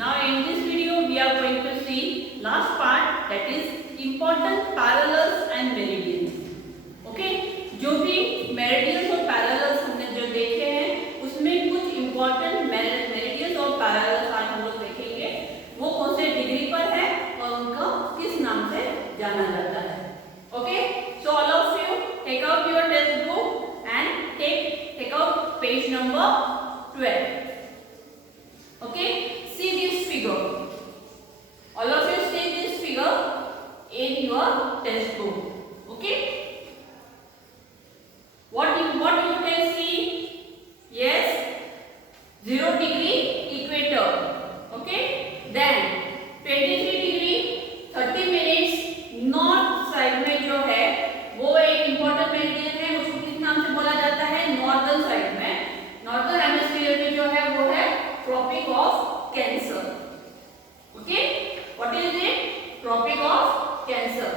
Now in this video we are going to see last part, that is important parallels and meridians. Okay, जो भी meridians और parallels हमने जो देखे हैं उसमें कुछ important मेरिडियंस और पैरेलल्स आज हम लोग देखेंगे, वो कौन से डिग्री पर है और उनका किस नाम से जाना जाता है. Okay, so all of you take out your textbook and take out page number 12. Okay, see this figure. All of you see this figure in your textbook. Okay, what you can see? Yes, 0 degree equator. Okay, then 23 degree 30 minutes north side में जो है वो एक important meridian है. उसको किस नाम से बोला जाता है? नॉर्दर्न साइड में, नॉर्दर्न हेमिस्फीयर में जो है वो है tropic of cancer. Okay, what is it? Tropic of cancer.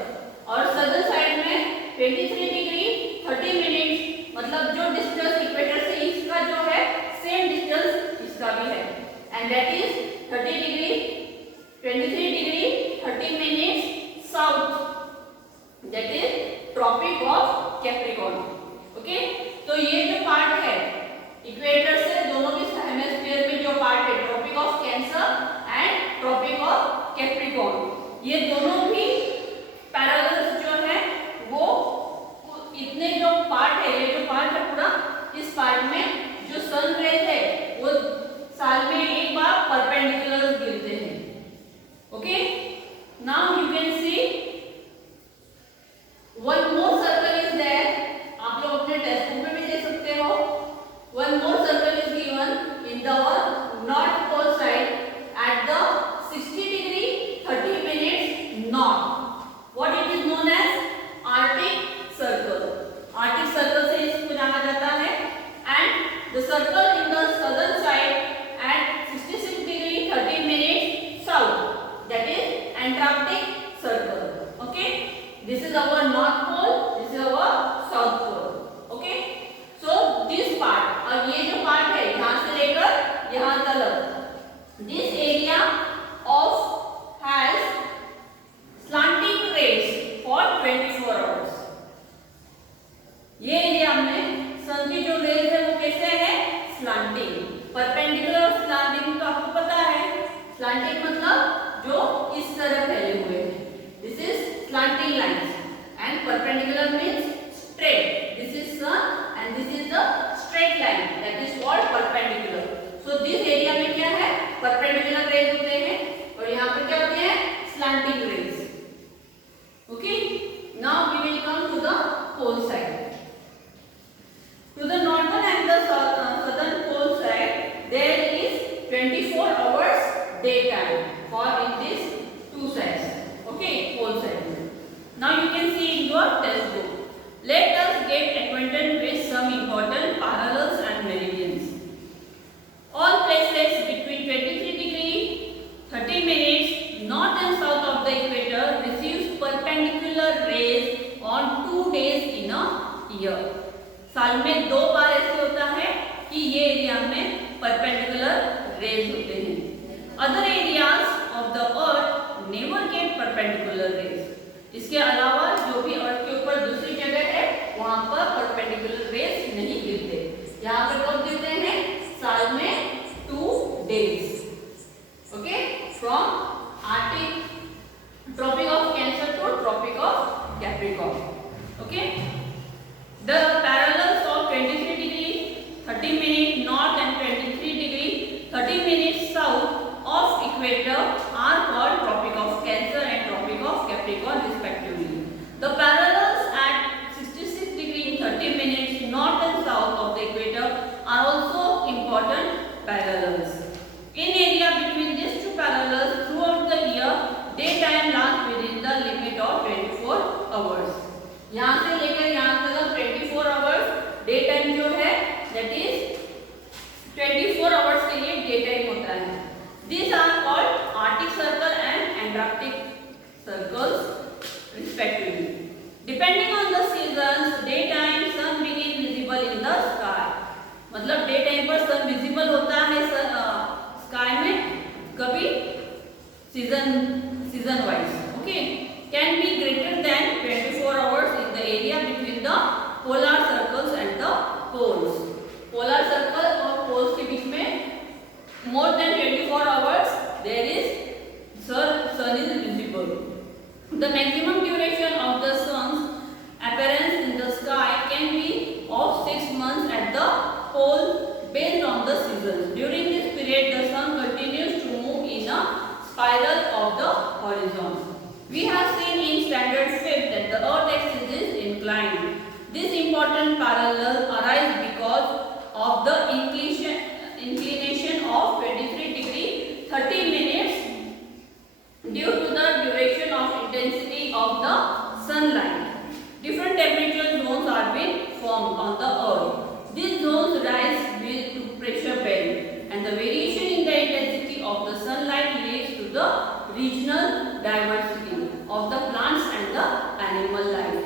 और सदर्न साइड में 23 डिग्री 30 मिनट्स, मतलब जो डिस्टेंस इक्वेटर से इसका जो है सेम डिस्टेंस इसका भी है, and that is 30 degree 23 degree 30 minutes south, that is tropic of capricorn. Okay, तो ये जो पार्ट है इक्वेटर से दोनों के हेमिस्फीयर में जो पार्ट है tropic of cancer and tropic of capricorn, ये दोनों भी पैरेलल्स जो है वो इतने जो पार्ट है, ये जो पार्ट है पूरा, इस पार्ट में जो सन रेज है वो साल में एक बार परपेंडिकुलर गिरते हैं. Okay, now you can see one more circle is there. आप लोग अपने टेक्स्ट बुक में भी देख सकते हो. One more circle is given in the north pole side at the 60 degree 30 minutes north. What it is known as Arctic circle. Arctic circle से इसको जाना जाता है. And the circle in the southern side at 66 degree 30 minutes south, that is Antarctic circle. Okay, this is our north pole, this is our south pole. Okay, so this part, और ये जो part है यहाँ से लेकर यहाँ तक, this area of has slanting rays for 24 hours. ये एरिया में सन की जो रेज है वो कैसे है? स्लांटिंग. परपेंडिकुलर और स्लांटिंग तो आपको पता है. स्लांटिंग मतलब जो इस तरह फैले हुए हैं, this is slanting lines, and perpendicular means straight. This is sun and this is the straight line, that is called perpendicular. So this area में क्या है? perpendicular rays होते हैं और यहाँ पर क्या होते हैं? slanting rays. Okay, now we will come to the pole side. To the northern and the southern pole side there is 24 hours daytime for in these two sides. Okay, pole side. Now you can see in your textbook. Let us get acquainted with some important parallels and meridians. All places between 23 degree 30 minutes north and south of the equator receives perpendicular rays on 2 days in a year. साल में 2 बार ऐसे होता है कि ये area में perpendicular raise होते हैं. Other areas of the earth never get perpendicular rays. इसके अलावा जो भी अर्थ के ऊपर दूसरी जगह है वहां पर परपेंडिकुलर रेज नहीं गिरते. यहाँ पर कब गिरते हैं? साल में 2 days. Okay, from arctic tropic of cancer to tropic of capricorn. Okay, the parallels of 23 degree 30 minute north and 23 degree 30 minute south of equator are called tropic of cancer and tropic of capricorn respectively. The parallels at 66 degree 30 minutes north and south of the equator are also important parallels. In area between these two parallels throughout the year, daytime lasts within the limit of 24 hours. यहाँ से लेकर यहाँ तक 24 hours daytime जो है that is 24 hours के लिए daytime होता है. These are called Arctic circle and Antarctic circles respectively. Depending on the seasons, daytime sun begins visible in the sky. मतलब डे टाइम पर सन विजिबल होता है स्काई में, कभी more than 24 hours there is sun is visible. The maximum duration of the sun's appearance in the sky can be of 6 months at the pole based on the seasons. During this period, the sun continues to move in a spiral of the horizon. We have seen in standard 5th that the earth axis is inclined. This important parallel arises because of the inclination of 23 degree 30 minutes due to the duration of intensity of the sunlight. Different temperature zones are being formed on the earth. These zones rise with pressure belt, and the variation in the intensity of the sunlight leads to the regional diversity of the plants and the animal life.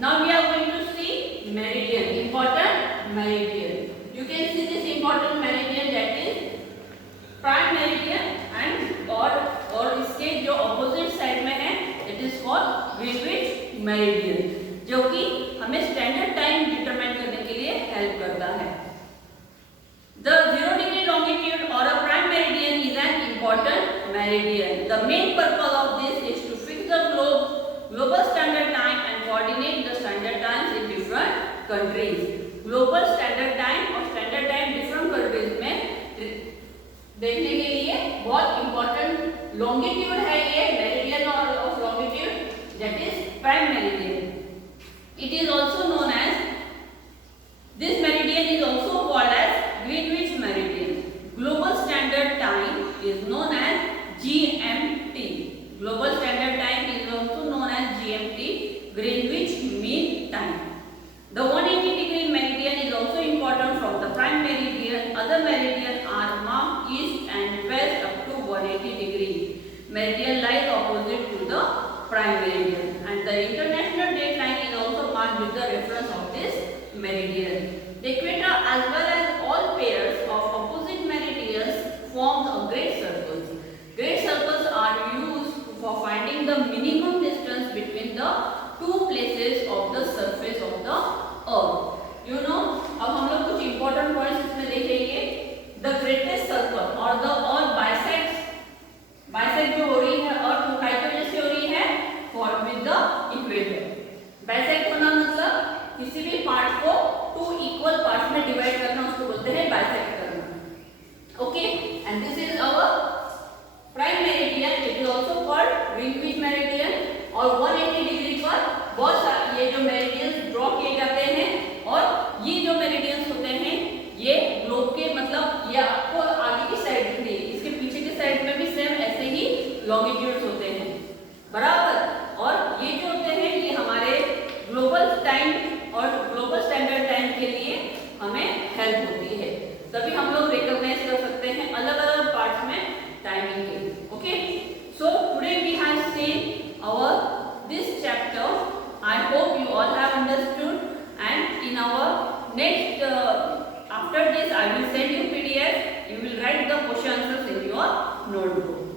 Now we are going to see meridian, important meridian. You can see this important meridian, that is prime meridian, and और इसके जो opposite side में है it is called Greenwich meridian, जो कि हमें standard time determine करने के लिए हेल्प करता है. The 0 degree longitude or a prime meridian is an important meridian. The main purpose of this is to fix the global standard time and coordinate the standard times in different countries. Global standard time और standard time different countries में देखने के लिए बहुत important longitude है ये meridian of longitude, that is prime meridian. It is also known as, this meridian is also called as Greenwich meridian. Global standard time is known as GMT. Global standard time is also known as GMT, Greenwich Mean Time. The 180 degree meridian is also important from the prime meridian. Other meridians are marked east and west up to 180 degree. Meridian lies opposite to the prime meridian, and the international date line is also marked with the reference of this meridian. The equator as well as all pairs of opposite meridians form a great circles. Great circles are used for finding the minimum distance between the two places of the surface of the earth. You know, अब हम लोग कुछ important points इसमें देखेंगे. The greatest circle or the earth bisect जो हो रही है अर्थ ऊंचाई की वजह से हो रही है formed with the equator. Bisect होना मतलब किसी भी पार्ट को टू इक्वल पार्ट्स में डिवाइड करना, उसको बोलते हैं बाइसेक्ट करना. Okay, and this is our prime meridian. It is also called Greenwich meridian. और 180 डिग्री पर बहुत सारे ये जो मेरिडियंस ड्रॉ किए जाते हैं, और ये जो मेरिडियंस होते हैं ये ग्लोब के मतलब ये आपको आगे की साइड दिख रही है, इसके पीछे की साइड में भी सेम ऐसे ही लॉन्गिट्यूड्स होते हैं बराबर. और ये जो होते हैं ये हमारे ग्लोबल टाइम और ग्लोबल स्टैंडर्ड टाइम के लिए हमें हेल्प होती है. तभी हम लोग रिकॉग्नाइज कर सकते हैं अलग अलग पार्ट्स में टाइमिंग के. Okay, so today we have seen our this chapter. I hope you all have understood, and in our next after this I will send you PDF. You will write the question answers in your notebook.